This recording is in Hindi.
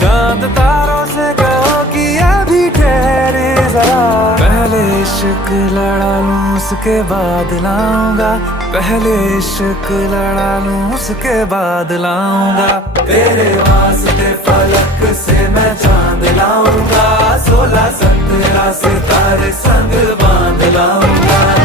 चांद तारों से कहो कि अभी ठहरे जरा, पहले इश्क लड़ा लूं उसके बाद लाऊंगा, पहले इश्क लड़ा लूं उसके बाद लाऊंगा। तेरे वास्ते फलक से मैं चांद लाऊंगा, 16 17 सितारे संग बांध लाऊंगा।